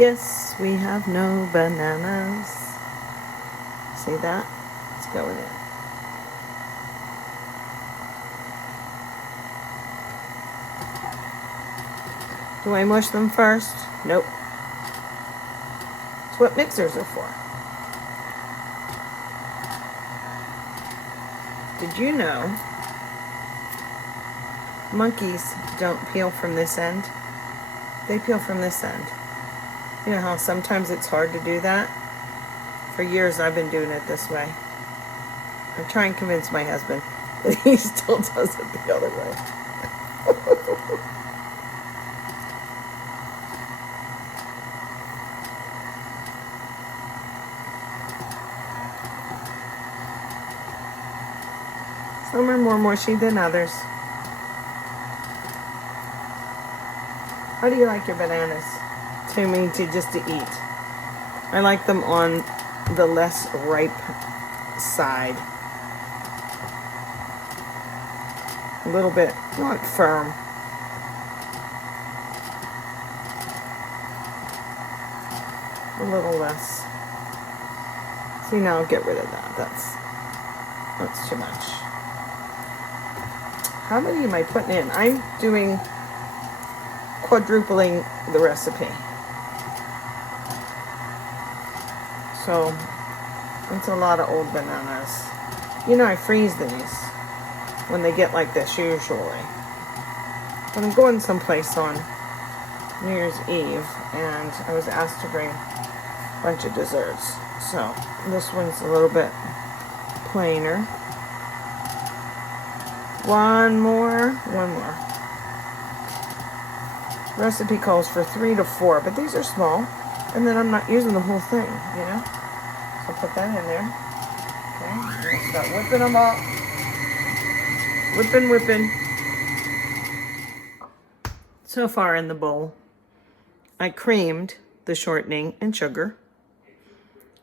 Yes, we have no bananas. See that? It's going in. Do I mush them first? Nope. It's what mixers are for. Did you know monkeys don't peel from this end? They peel from this end. You know how sometimes it's hard to do that? For years I've been doing it this way. I try and convince my husband, but he still does it the other way. Some are more mushy than others. How do you like your bananas? To me, just to eat. I like them on the less ripe side. A little bit, not firm. A little less. See, now I'll get rid of that. That's too much. How many am I putting in? I'm doing quadrupling the recipe. So it's a lot of old bananas. You know, I freeze these when they get like this usually. But I'm going someplace on New Year's Eve and I was asked to bring a bunch of desserts. So this one's a little bit plainer. One more. Recipe calls for 3 to 4, but these are small. And then I'm not using the whole thing, you know? So I'll put that in there. Okay, start whipping them up. Whipping. So far in the bowl, I creamed the shortening and sugar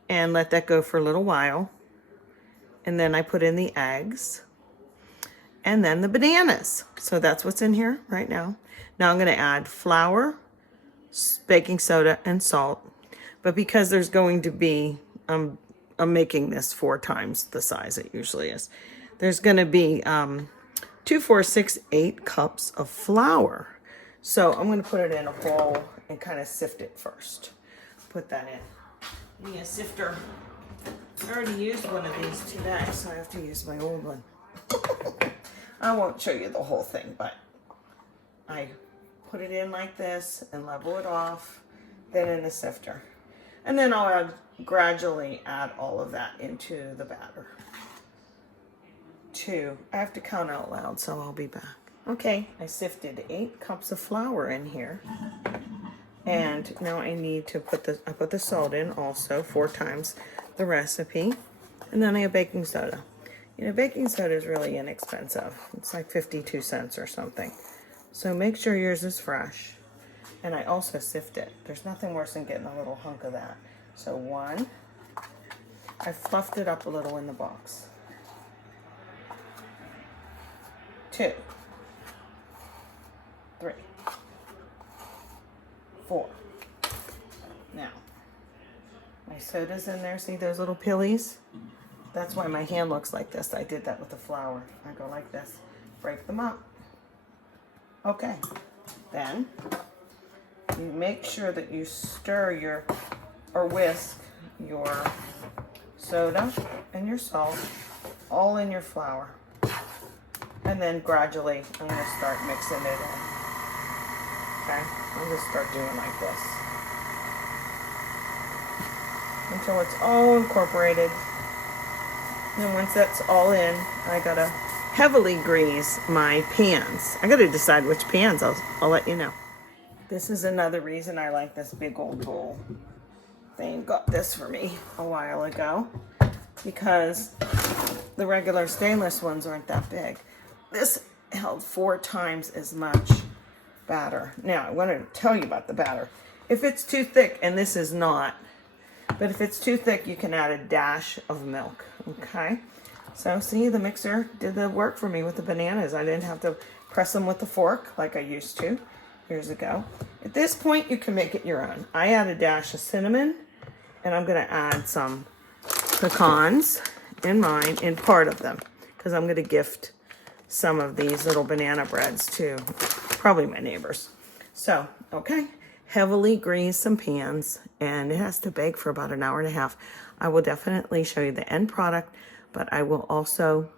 and let that go for a little while. And then I put in the eggs and then the bananas. So that's what's in here right now. Now I'm going to add flour, baking soda, and salt. But because there's going to be, I'm making this 4 times the size it usually is. There's going to be 2, 4, 6, 8 cups of flour. So I'm going to put it in a bowl and kind of sift it first. Put that in. I need a sifter. I already used one of these today, so I have to use my old one. I won't show you the whole thing, but I put it in like this and level it off, then in a sifter. And then I'll gradually add all of that into the batter. 2. I have to count out loud, so I'll be back. Okay, I sifted 8 cups of flour in here. And now I need to put the salt in also 4 times the recipe. And then I have baking soda. You know, baking soda is really inexpensive. It's like 52 cents or something. So make sure yours is fresh. And I also sift it. There's nothing worse than getting a little hunk of that. So 1, I fluffed it up a little in the box. 2, 3, 4. Now, my soda's in there. See those little pillies? That's why my hand looks like this. I did that with the flour. I go like this. Break them up. Okay. Then, you make sure that you stir or whisk your soda and your salt all in your flour. And then gradually, I'm going to start mixing it in. Okay? I'm going to start doing like this. Until it's all incorporated. And once that's all in, I got to heavily grease my pans. I got to decide which pans. I'll let you know. This is another reason I like this big old bowl. They got this for me a while ago because the regular stainless ones aren't that big. This held 4 times as much batter. Now, I wanted to tell you about the batter. If it's too thick, and this is not, but if it's too thick, you can add a dash of milk, okay? So, see, the mixer did the work for me with the bananas. I didn't have to press them with the fork like I used to. Here's a go. At this point, you can make it your own. I add a dash of cinnamon, and I'm gonna add some pecans in mine, in part of them, because I'm gonna gift some of these little banana breads to probably my neighbors. So, okay, heavily grease some pans, and it has to bake for about an hour and a half. I will definitely show you the end product, but I will also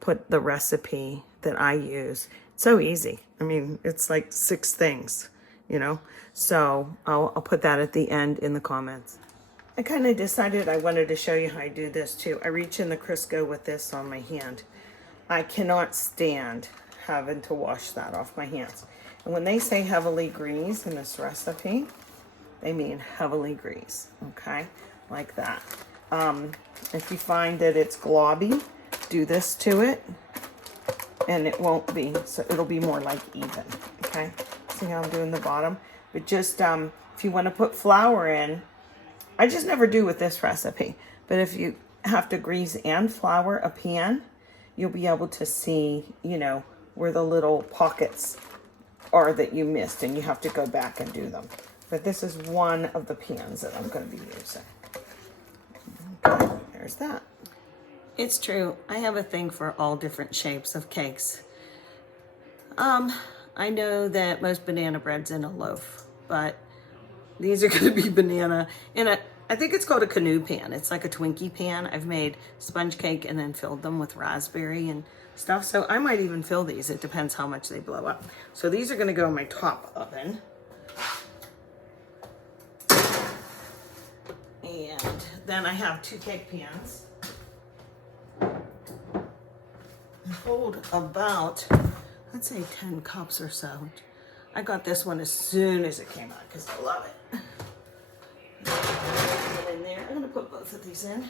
put the recipe that I use. It's so easy. I mean, it's like 6 things, you know? So I'll put that at the end in the comments. I kind of decided I wanted to show you how I do this too. I reach in the Crisco with this on my hand. I cannot stand having to wash that off my hands. And when they say heavily grease in this recipe, they mean heavily grease, okay? Like that. If you find that it's globby, do this to it, and it won't be, so it'll be more like even, okay? See how I'm doing the bottom? But just, if you want to put flour in, I just never do with this recipe, but if you have to grease and flour a pan, you'll be able to see, you know, where the little pockets are that you missed, and you have to go back and do them. But this is one of the pans that I'm going to be using. Okay, there's that. It's true, I have a thing for all different shapes of cakes. I know that most banana bread's in a loaf, but these are going to be banana in a, I think it's called a canoe pan. It's like a Twinkie pan. I've made sponge cake and then filled them with raspberry and stuff. So I might even fill these. It depends how much they blow up. So these are going to go in my top oven. And then I have 2 cake pans. They hold about, let's say 10 cups or so. I got this one as soon as it came out because I love it. Put it in there. I'm going to put both of these in.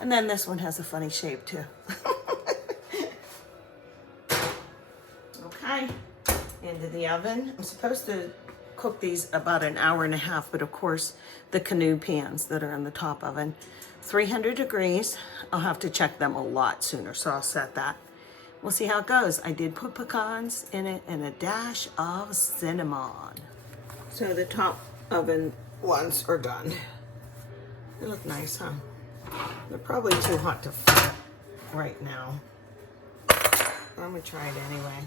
And then this one has a funny shape too. Okay, into the oven. I'm supposed to cook these about an hour and a half, but of course the canoe pans that are in the top oven, 300 degrees. I'll have to check them a lot sooner, so I'll set that. We'll see how it goes. I did put pecans in it and a dash of cinnamon. So the top oven ones are done. They look nice, huh? They're probably too hot to flip right now. I'm gonna try it anyway.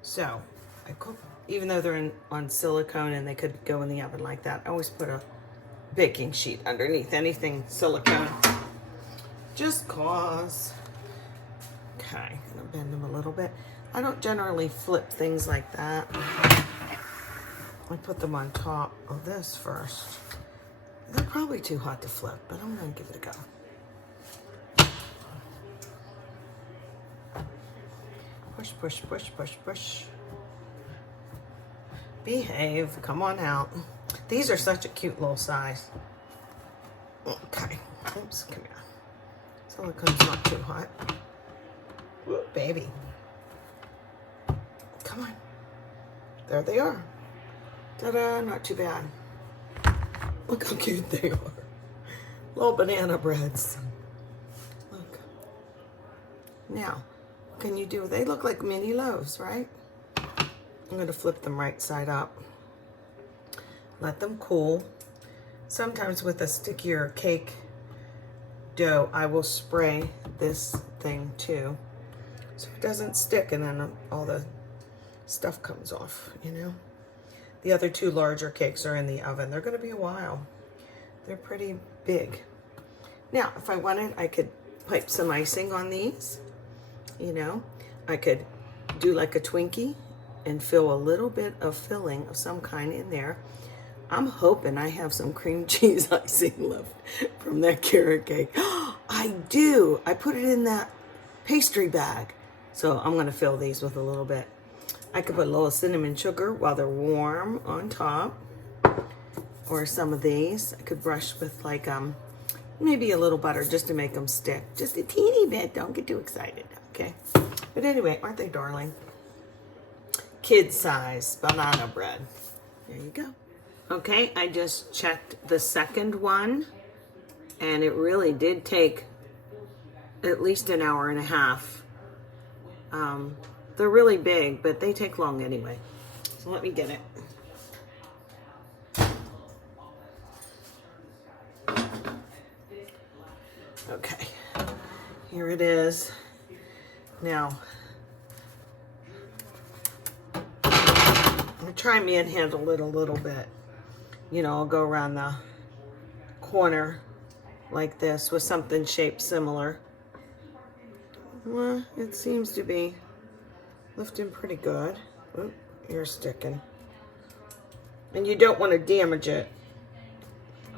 So I cook, even though they're on silicone and they could go in the oven like that, I always put a baking sheet underneath anything silicone. Just cause. Okay, I'm gonna bend them a little bit. I don't generally flip things like that. I put them on top of this first. They're probably too hot to flip, but I'm gonna give it a go. Push, push, push, push, push. Behave, come on out. These are such a cute little size. Okay, oops, come here. Silicone's not too hot. Whoop, baby. Come on. There they are. Ta-da, not too bad. Look how cute they are. Little banana breads. Look. Now, what can you do? They look like mini loaves, right? I'm going to flip them right side up. Let them cool. Sometimes with a stickier cake dough, I will spray this thing too, so it doesn't stick and then all the stuff comes off, you know. The other 2 larger cakes are in the oven. They're going to be a while. They're pretty big. Now, if I wanted, I could pipe some icing on these. You know, I could do like a Twinkie and fill a little bit of filling of some kind in there. I'm hoping I have some cream cheese icing left from that carrot cake. I do. I put it in that pastry bag. So I'm going to fill these with a little bit. I could put a little cinnamon sugar while they're warm on top. Or some of these. I could brush with like maybe a little butter just to make them stick. Just a teeny bit. Don't get too excited. Okay. But anyway, aren't they darling? Kid size banana bread. There you go. Okay, I just checked the second one, and it really did take at least an hour and a half. They're really big, but they take long anyway. So let me get it. Okay, here it is. Now, I'm gonna try and manhandle it a little bit. You know, I'll go around the corner like this with something shaped similar. Well, it seems to be lifting pretty good. Oh, you're sticking. And you don't want to damage it.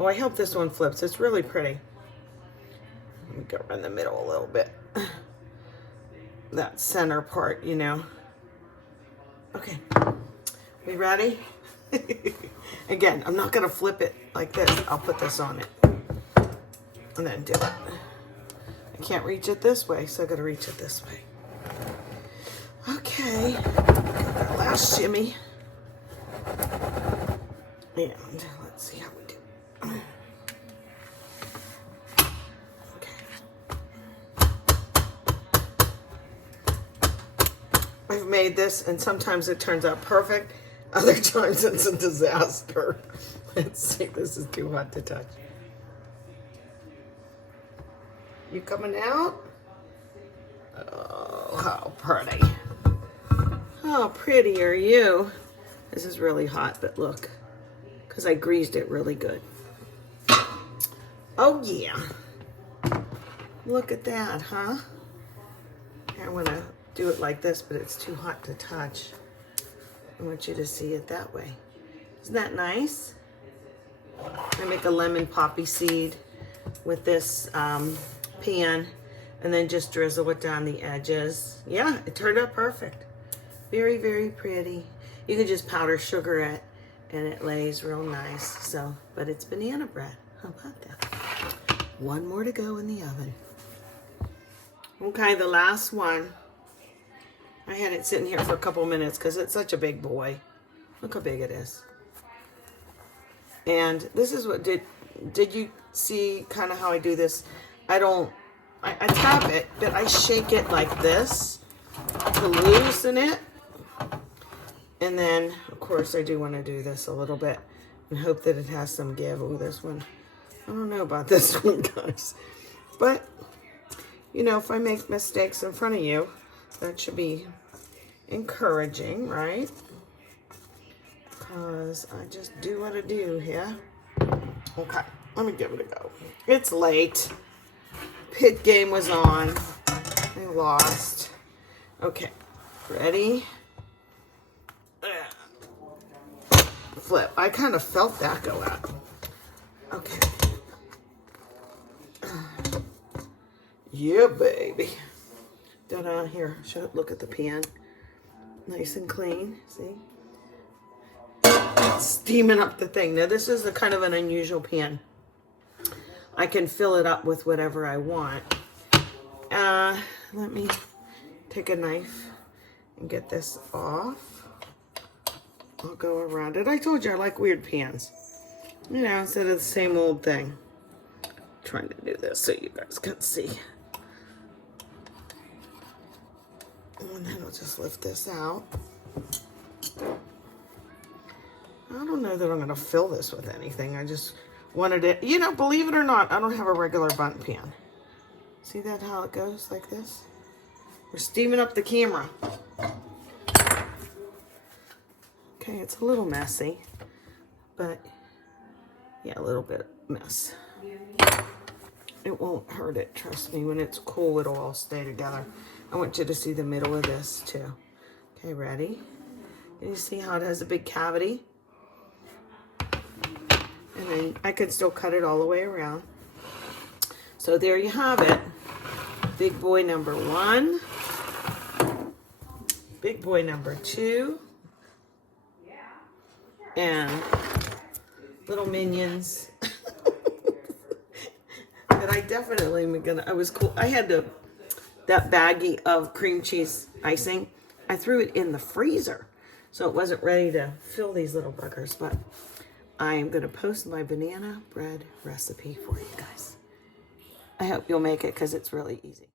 Oh, I hope this one flips. It's really pretty. Let me go around the middle a little bit. That center part, you know. Okay, we ready? Again, I'm not gonna flip it like this. I'll put this on it and then do it. I can't reach it this way, so I gotta reach it this way. Okay, got that last shimmy. And let's see how we do. I've made this, and sometimes it turns out perfect. Other times it's a disaster. Let's see, this is too hot to touch. You coming out? Oh, how pretty. How pretty are you? This is really hot, but look, because I greased it really good. Oh yeah. Look at that, huh? I want to do it like this, but it's too hot to touch. I want you to see it that way. Isn't that nice? I make a lemon poppy seed with this pan, and then just drizzle it down the edges. Yeah, it turned out perfect. Very, very pretty. You can just powder sugar it, and it lays real nice. So, but it's banana bread. How about that? One more to go in the oven. Okay, the last one. I had it sitting here for a couple minutes because it's such a big boy. Look how big it is. And this is what, did you see kind of how I do this? I tap it, but I shake it like this to loosen it. And then, of course, I do want to do this a little bit and hope that it has some give. Oh, this one, I don't know about this one, guys. But, you know, if I make mistakes in front of you, that should be encouraging, right? Because I just do what I do here. Okay, let me give it a go. It's late. Pit game was on. I lost. Okay, ready? Flip. I kind of felt that go out. Okay. Yeah, baby. Ta-da, here, look at the pan. Nice and clean, see? It's steaming up the thing. Now, this is a kind of an unusual pan. I can fill it up with whatever I want. Let me take a knife and get this off. I'll go around it. I told you I like weird pans. You know, instead of the same old thing. I'm trying to do this so you guys can see. And then I'll just lift this out. I don't know that I'm going to fill this with anything. I just wanted it, you know, believe it or not, I don't have a regular bundt pan. See that, how it goes like this? We're steaming up the camera. Okay, it's a little messy, but yeah, a little bit mess. It won't hurt it, trust me. When it's cool, it'll all stay together. I want you to see the middle of this too. Okay, ready? Can you see how it has a big cavity? And then I could still cut it all the way around. So there you have it. Big boy number 1. Big boy number 2. And little minions. But I definitely am gonna, I was cool. I had that baggie of cream cheese icing. I threw it in the freezer, so it wasn't ready to fill these little buggers, but I am gonna post my banana bread recipe for you guys. I hope you'll make it because it's really easy.